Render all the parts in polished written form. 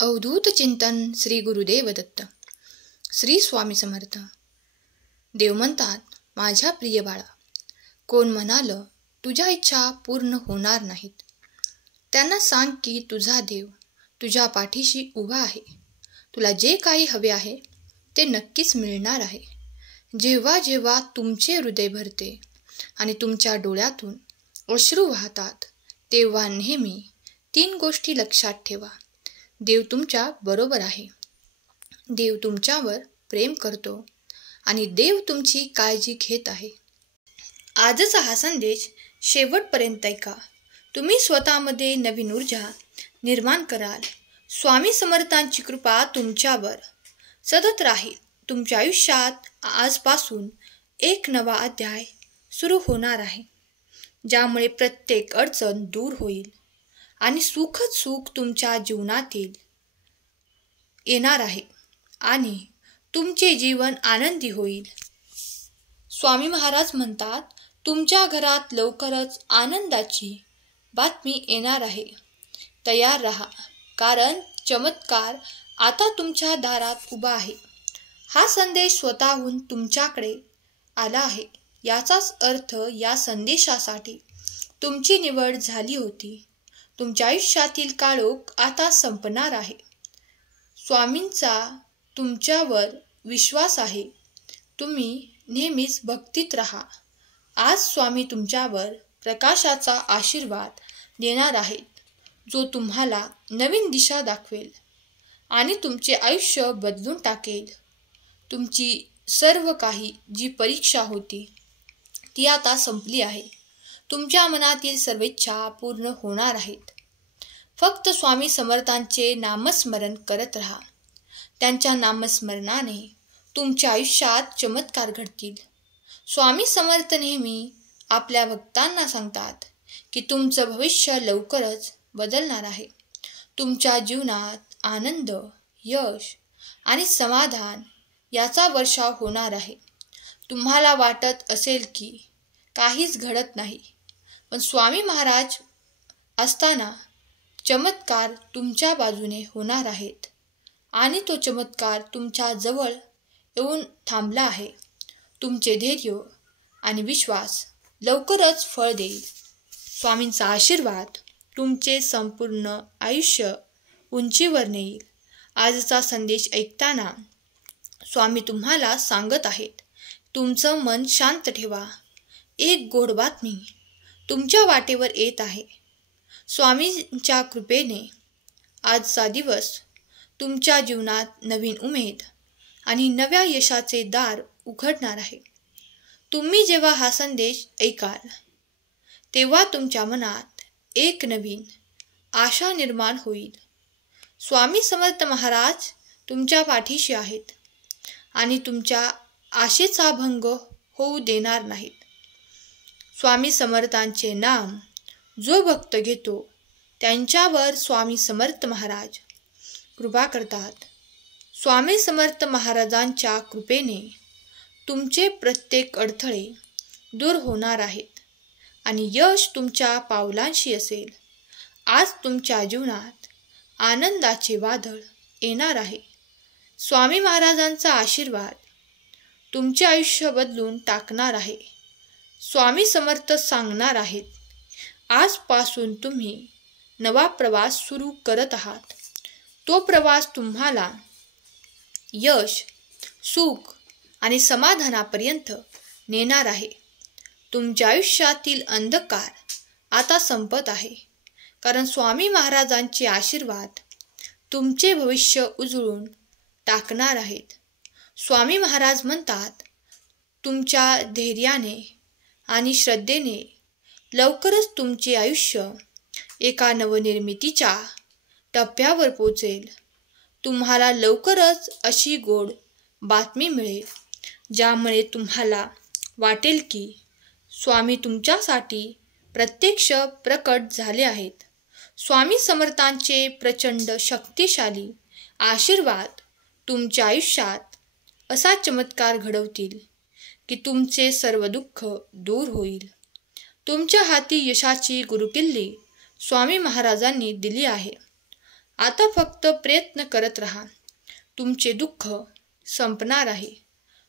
अवधूत चिंतन श्री गुरुदेव दत्त. श्री स्वामी समर्थ. देव म्हणतात, माझ्या प्रिय बाळा, कोण म्हणालं तुझ्या इच्छा पूर्ण होणार नाहीत, त्यांना सांग की तुझा देव तुझ्या पाठीशी उभा आहे. तुला जे काही हवे आहे ते नक्कीच मिळणार आहे. जेव्हा जेव्हा तुमचे हृदय भरते आणि तुमच्या डोळ्यातून अश्रू वाहतात, तेव्हा नेहमी 3 गोष्टी लक्षात ठेवा. देव तुमच्या बरोबर आहे, देव तुमच्यावर प्रेम करतो आणि देव तुमची काळजी घेत आहे. आजचा हा संदेश शेवटपर्यंत ऐका. तुम्ही स्वतःमध्ये नवीन ऊर्जा निर्माण कराल. स्वामी समर्थांची कृपा तुमच्यावर सतत राहील. तुमच्या आयुष्यात आजपासून एक नवा अध्याय सुरू होणार आहे, ज्यामुळे प्रत्येक अडचण दूर होईल आणि सुखद सुख तुमच्या जीवनातील येणार आहे आणि तुमचे जीवन आनंदी होईल. स्वामी महाराज म्हणतात, तुमच्या घरात लवकरच आनंदाची बातमी येणार आहे. तयार रहा, कारण चमत्कार आता तुमच्या दारात उभा आहे. हा संदेश स्वतःहून तुमच्याकडे आला आहे. याचाच अर्थ या संदेशासाठी तुमची निवड झाली होती. तुमच्या आयुष्यातील काळोख आता संपणार आहे. स्वामींचा तुमच्यावर विश्वास आहे. तुम्ही नेहमीच भक्तीत राहा. आज स्वामी तुमच्यावर प्रकाशाचा आशीर्वाद देणार आहेत, जो तुम्हाला नवीन दिशा दाखवेल आणि तुमचे आयुष्य बदलून टाकेल. तुमची सर्व काही जी परीक्षा होती ती आता संपली आहे. तुमच्या मनातील सर्व इच्छा पूर्ण होणार आहेत. फक्त स्वामी समर्थांचे नामस्मरण करत राहा. त्यांच्या नामस्मरणाने तुमच्या आयुष्यात चमत्कार घडतील. स्वामी समर्थ नेहमी आपल्या भक्तांना सांगतात की तुमचं भविष्य लवकरच बदलणार आहे. तुमच्या जीवनात आनंद, यश आणि समाधान याचा वर्षाव होणार आहे. तुम्हाला वाटत असेल की काहीच घडत नाही, पण स्वामी महाराज असताना चमत्कार तुमच्या बाजूने होणार आहेत आणि तो चमत्कार तुमच्या जवळ येऊन थांबला आहे. तुमचे धैर्य आणि विश्वास लवकरच फळ देईल. स्वामींचा आशीर्वाद तुमचे संपूर्ण आयुष्य उंचीवर नेईल. आजचा संदेश ऐकताना स्वामी तुम्हाला सांगत आहेत, तुमचं मन शांत ठेवा. एक गोड बातमी तुमच्या वाटेवर येत आहे. स्वामींच्या कृपेने आजचा दिवस तुमच्या जीवनात नवीन उमेद आणि नव्या यशाचे दार उघडणार आहे. तुम्ही जेव्हा हा संदेश ऐकाल तेव्हा तुमच्या मनात एक नवीन आशा निर्माण होईल. स्वामी समर्थ महाराज तुमच्या पाठीशी आहेत आणि तुमच्या आशेचा भंग होऊ देणार नाहीत. स्वामी समर्थांचे नाम जो भक्त घेतो त्यांच्यावर स्वामी समर्थ महाराज कृपा करतात. स्वामी समर्थ महाराजांच्या कृपेने तुमचे प्रत्येक अडथळे दूर होणार आहेत आणि यश तुमच्या पावलांशी असेल. आज तुमच्या जीवनात आनंदाचे वादळ येणार आहे. स्वामी महाराजांचा आशीर्वाद तुमचे आयुष्य बदलून टाकणार आहे. स्वामी समर्थ सांगणार आहेत, आजपासून तुम्ही नवा प्रवास सुरू करत आहात. तो प्रवास तुम्हाला यश, सुख आणि समाधानापर्यंत नेणार आहे. तुमच्या आयुष्यातील अंधकार आता संपत आहे, कारण स्वामी महाराजांचे आशीर्वाद तुमचे भविष्य उजळून टाकणार आहेत. स्वामी महाराज म्हणतात, तुमच्या धैर्याने आणि श्रद्धेने लवकरच तुमचे आयुष्य एका नवनिर्मितीच्या टप्प्यावर पोचेल. तुम्हाला लवकरच अशी गोड बातमी मिळेल, ज्यामुळे तुम्हाला वाटेल की स्वामी तुमच्यासाठी प्रत्यक्ष प्रकट झाले आहेत. स्वामी समर्थांचे प्रचंड शक्तिशाली आशीर्वाद तुमच्या आयुष्यात असा चमत्कार घडवतील की तुमचे सर्व दुःख दूर होईल. तुमच्या हाती यशाची गुरुकिल्ली स्वामी महाराजांनी दिली आहे आता फक्त प्रयत्न करत राहा. तुमचे दुःख संपणार आहे.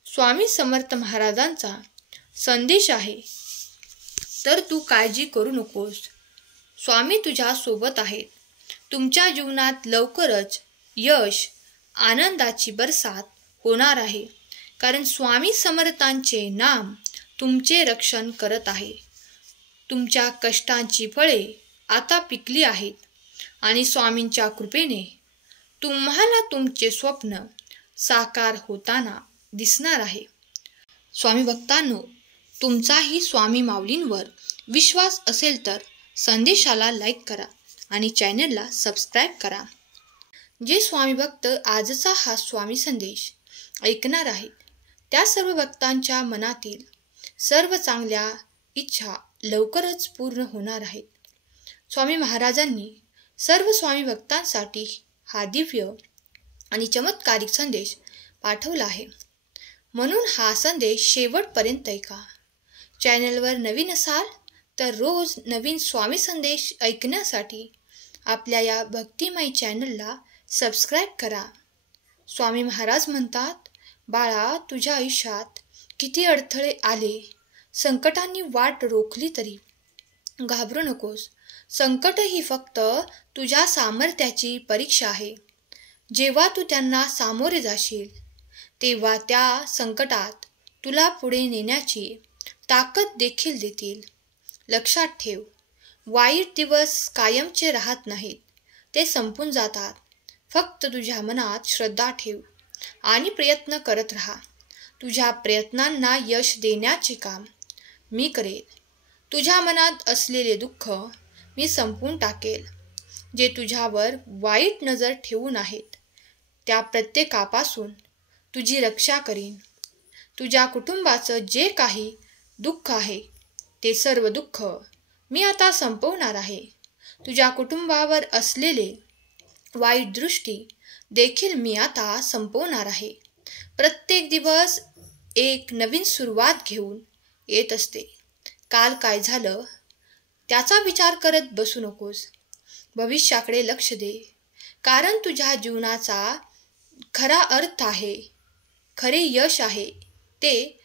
स्वामी समर्थ महाराजांचा संदेश आहे. तर तू काळजी करू नकोस. स्वामी तुझ्या सोबत आहेत. तुमच्या जीवनात लवकरच यश, आनंदाची बरसात होणार आहे. कारण स्वामी समर्थांचे नाम तुमचे रक्षण करत आहे. तुमच्या कष्टांची फळे आता पिकली आहेत आणि स्वामींच्या कृपेने तुम्हाला तुमचे स्वप्न साकार होताना दिसणार आहे. स्वामी भक्तांनो, तुमचाही स्वामी माऊलींवर विश्वास असेल तर संदेशाला लाईक करा आणि चॅनलला सबस्क्राईब करा. जे स्वामी भक्त आजचा हा स्वामी संदेश ऐकणार आहेत त्या सर्व भक्तांच्या मनातील सर्व चांगल्या इच्छा लवकरच पूर्ण होणार आहेत. स्वामी महाराजांनी सर्व स्वामी भक्तांसाठी हा दिव्य आणि चमत्कारिक संदेश पाठवला आहे. म्हणून हा संदेश शेवटपर्यंत ऐका. चॅनलवर नवीन असाल तर रोज नवीन स्वामी संदेश ऐकण्यासाठी आपल्या या भक्तिमय चॅनलला सबस्क्राईब करा. स्वामी महाराज म्हणतात, बाळा, तुझ्या आयुष्यात किती अडथळे आले, संकटांनी वाट रोखली तरी घाबरू नकोस. संकट ही फक्त तुझ्या सामर्थ्याची परीक्षा आहे. जेव्हा तू त्यांना सामोरे जाशील तेव्हा त्या संकटात तुला पुढे नेण्याची ताकद देखील देतील. लक्षात ठेव, वाईट दिवस कायमचे राहत नाहीत, ते संपून जातात. फक्त तुझ्या मनात श्रद्धा ठेव आणि प्रयत्न करत राहा. तुझ्या प्रयत्नांना यश देण्याचे काम मी करेन. तुझ्या मनात असलेले दुःख मी संपवून टाकेल. जे तुझ्यावर वाईट नजर ठेवून आहेत त्या प्रत्येकापासून तुझी रक्षा करीन. तुझ्या कुटुंबाचं जे काही दुःख आहे ते सर्व दुःख मी आता संपवणार आहे. तुझ्या कुटुंबावर असलेले वाईट दृष्टी देखील मी आता संपवणार आहे. प्रत्येक दिवस एक नवीन सुरुवात घेऊन येत असते. काल काय झालं त्याचा विचार करत बसू नकोस. भविष्याकडे लक्ष दे. कारण तुझ्या जीवनाचा खरा अर्थ आहे, खरे यश आहे ते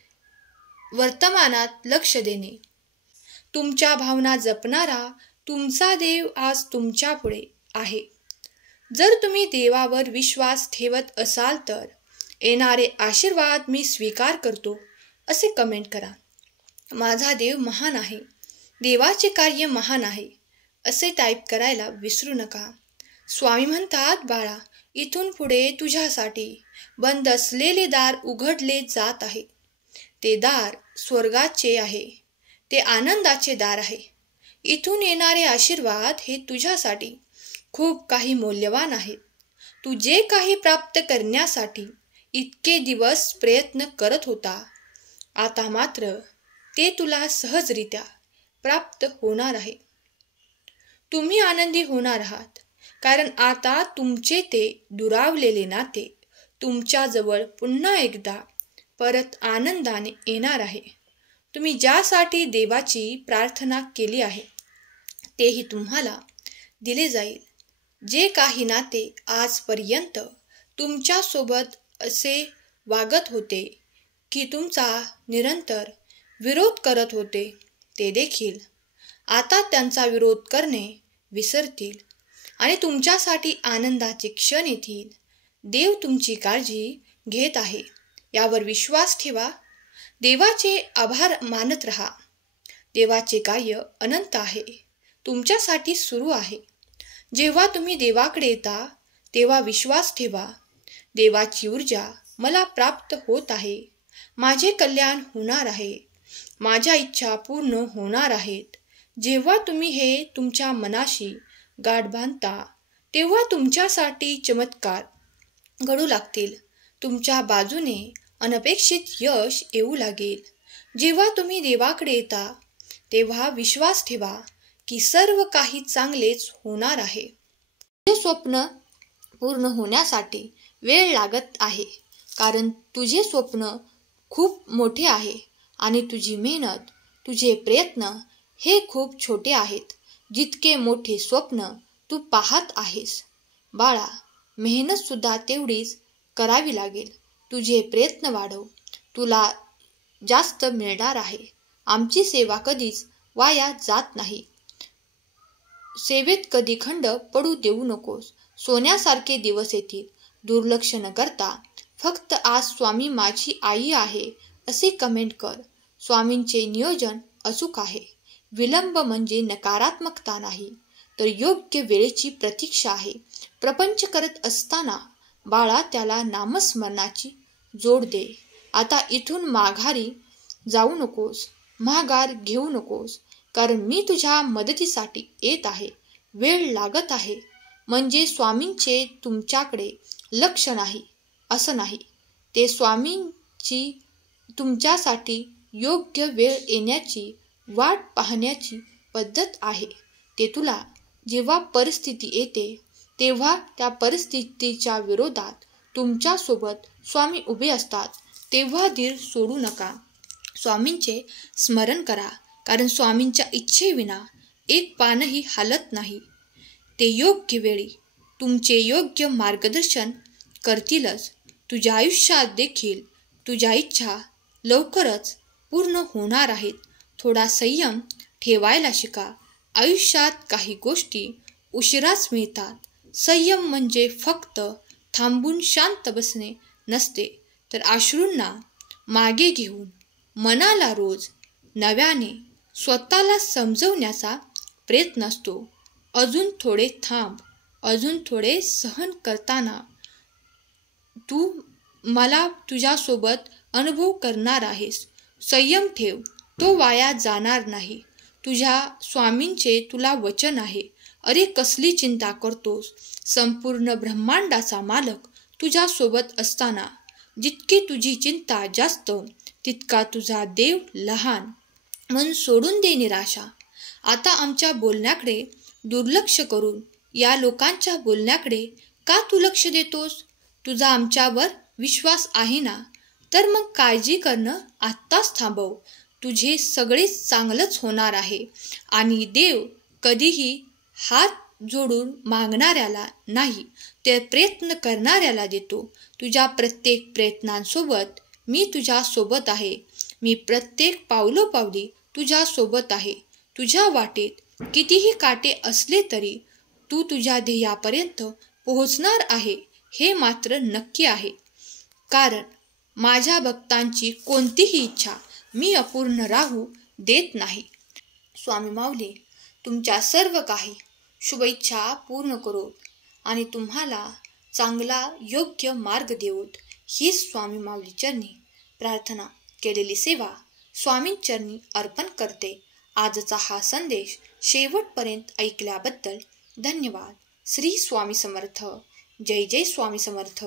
वर्तमानात लक्ष देणे. तुमच्या भावना जपणारा तुमचा देव आज तुमच्या पुढे आहे. जर तुम्ही देवावर विश्वास ठेवत असाल तर येणारे आशीर्वाद मी स्वीकार करतो असे कमेंट करा. माझा देव महान आहे, देवाचे कार्य महान आहे असे टाईप करायला विसरू नका. स्वामी म्हणतात, बाळा, इथून पुढे तुझ्यासाठी बंद असलेले दार उघडले जात आहे. ते दार स्वर्गाचे आहे. ते आनंदाचे दार आहे. इथून येणारे आशीर्वाद हे तुझ्यासाठी खूप काही मौल्यवान आहेत. तू जे काही प्राप्त करण्यासाठी इतके दिवस प्रयत्न करत होता, आता मात्र ते तुला सहजरित्या प्राप्त होणार आहे. तुम्ही आनंदी होणार आहात कारण आता तुमचे ते दुरावलेले नाते तुमच्याजवळ पुन्हा एकदा परत आनंदाने येणार आहे. तुम्ही ज्यासाठी देवाची प्रार्थना केली आहे तेही तुम्हाला दिले जाईल. जे काही नाते आजपर्यंत तुमच्यासोबत असे वागत होते की तुमचा निरंतर विरोध करत होते ते देखील आता त्यांचा विरोध करणे विसरतील आणि तुमच्यासाठी आनंदाचे क्षण येतील. देव तुमची काळजी घेत आहे यावर विश्वास ठेवा. देवाचे आभार मानत राहा. देवाचे कार्य अनंत आहे, तुमच्यासाठी सुरू आहे. जेव्हा तुम्ही देवाकडे येता तेव्हा विश्वास ठेवा. देवाची ऊर्जा मला प्राप्त होत आहे. माझे कल्याण होणार आहे. माझ्या इच्छा पूर्ण होणार आहेत. जेव्हा तुम्ही हे तुमच्या मनाशी गाठ बांधता तेव्हा तुमच्यासाठी चमत्कार घडू लागतील. तुमच्या बाजूने अनपेक्षित यश येऊ लागेल. जेव्हा तुम्ही देवाकडे येता तेव्हा विश्वास ठेवा की सर्व काही चांगलेच होणार आहे. तुझे स्वप्न पूर्ण होण्यासाठी वेळ लागत आहे कारण तुझे स्वप्न खूप मोठे आहे आणि तुझी मेहनत, तुझे प्रयत्न हे खूप छोटे आहेत. जितके मोठे स्वप्न तू पाहत आहेस बाळा, मेहनतसुद्धा तेवढीच करावी लागेल. तुझे प्रयत्न वाढव, तुला जास्त मिळणार आहे. आमची सेवा कधीच वाया जात नाही. सेवेत कधी खंड पडू देऊ नकोस. सोन्यासारखे दिवस येतील. दुर्लक्ष न करता फक्त आज स्वामी माझी आई आहे असे कमेंट कर. स्वामींचे नियोजन अचूक आहे. विलंब म्हणजे नकारात्मकता नाही, तर योग्य वेळेची प्रतीक्षा आहे. प्रपंच करत असताना बाळा त्याला नामस्मरणाची जोड दे. आता इथून माघारी जाऊ नकोस, माघार घेऊ नकोस, कारण मी तुझ्या मदतीसाठी येत आहे. वेळ लागत आहे म्हणजे स्वामींचे तुमच्याकडे लक्ष नाही असं नाही. ते स्वामींची तुमच्यासाठी योग्य वेळ येण्याची वाट पाहण्याची पद्धत आहे. ते तुला जेव्हा परिस्थिती येते तेव्हा त्या परिस्थितीच्या विरोधात तुमच्यासोबत स्वामी उभे असतात. तेव्हा धीर सोडू नका. स्वामींचे स्मरण करा, कारण स्वामींच्या इच्छेविना एक पानही हालत नाही. ते योग्य वेळी तुमचे योग्य मार्गदर्शन करतीलच. तुझ्या आयुष्यात देखील तुझ्या इच्छा लवकरच पूर्ण होणार आहेत. थोडा संयम ठेवायला शिका. आयुष्यात काही गोष्टी उशिराच मिळतात. संयम म्हणजे फक्त थांबून शांत बसणे नसते, तर अश्रूंना मागे घेऊन मनाला रोज नव्याने स्वतःला समजवण्याचा प्रयत्न असतो. अजून थोडे थांब, अजून थोडे सहन करताना तू मला तुझ्यासोबत अनुभव करणार आहेस. संयम ठेव, तो वाया जाणार नाही. तुझ्या स्वामींचे तुला वचन आहे. अरे कसली चिंता करतोस? संपूर्ण ब्रह्मांडाचा मालक तुझ्यासोबत असताना जितकी तुझी चिंता जास्त तितका तुझा देव लहान. मन सोडून दे निराशा. आता आमच्या बोलण्याकडे दुर्लक्ष करून या लोकांच्या बोलण्याकडे का तू लक्ष देतोस? तुझा आमच्यावर विश्वास आहे ना? तर मग काळजी करणं आत्ताच थांबव. तुझे सगळे चांगलंच होणार आहे. आणि देव कधीही हात जोडून मागणाऱ्याला नाही, तर प्रयत्न करणाऱ्याला देतो. तुझ्या प्रत्येक प्रयत्नांसोबत मी तुझ्या सोबत आहे. मी प्रत्येक पावलोपावली तुझ्या सोबत आहे. तुझ्या वाटेत कितीही काटे असले तरी तू तुझ्या ध्येयापर्यंत पोहोचणार आहे, हे मात्र नक्की आहे. कारण माझ्या भक्तांची कोणतीही इच्छा मी अपूर्ण राहू देत नाही. स्वामी माऊली तुमच्या सर्व काही शुभ इच्छा पूर्ण करोत आणि तुम्हाला चांगला योग्य मार्ग देवोत. हीच स्वामी माऊली चरणी प्रार्थना. केलेली सेवा स्वामींचरणी अर्पण करते. आजचा हा संदेश शेवटपर्यंत ऐकल्याबद्दल धन्यवाद. श्री स्वामी समर्थ. जय जय स्वामी समर्थ.